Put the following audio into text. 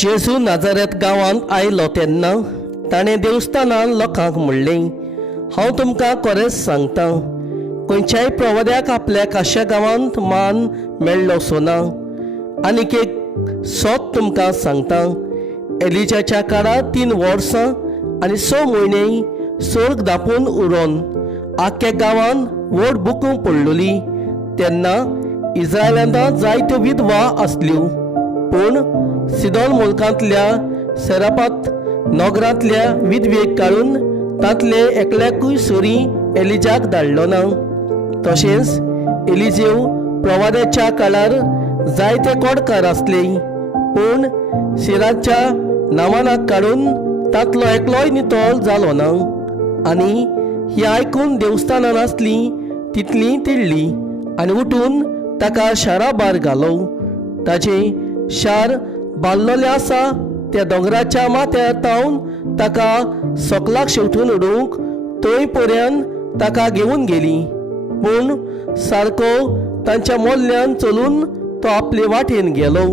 जेजू नाजारेत गांवांत आयलो तेन्ना ताणें देवस्थानांत लोकांक म्हणलें, हांव तुमकां खरेंच सांगतां, खंयच्याय प्रवाद्याक आपल्या खाशा गांवांत मान मेळ्ळो असो ना. आनीक एक सोत तुमकां सांगतां, एलिजाच्या काळार 3 वर्सां आनी 6 म्हयने सर्ग धांपून उरोवन आख्ख्या गांवांत व्हड बुकूंक पडलोली. तेन्ना इस्रायलांत जायत्यो विधवा आसल्यो, पूण सिदोन मुल्कांतल्या सेरापात नगरांतल्या विधवेक काडून तांतले एकल्याकूय सोरी एलिजाक धाडलो ना. तशेंच एलिजेव प्रवाद्याच्या काळार जायते कोडकार आसले, पूण सिराच्या नामानाक काडून तांतलो एकलोय नितोळ जालो ना. आनी ही आयकून देवस्थानांत आसली तितली तिडली आनी उठून ताका शारा भायर घालो. ताचें शार बांदलोलें आसा त्या दोंगराच्या माथ्यार तावन ताका सकलाक शेवटून उडोवंक थंय पर्यंत ताका घेवन गेली. पूण सारको तांच्या मोल्ल्यान चलून तो आपले वाटेन गेलो.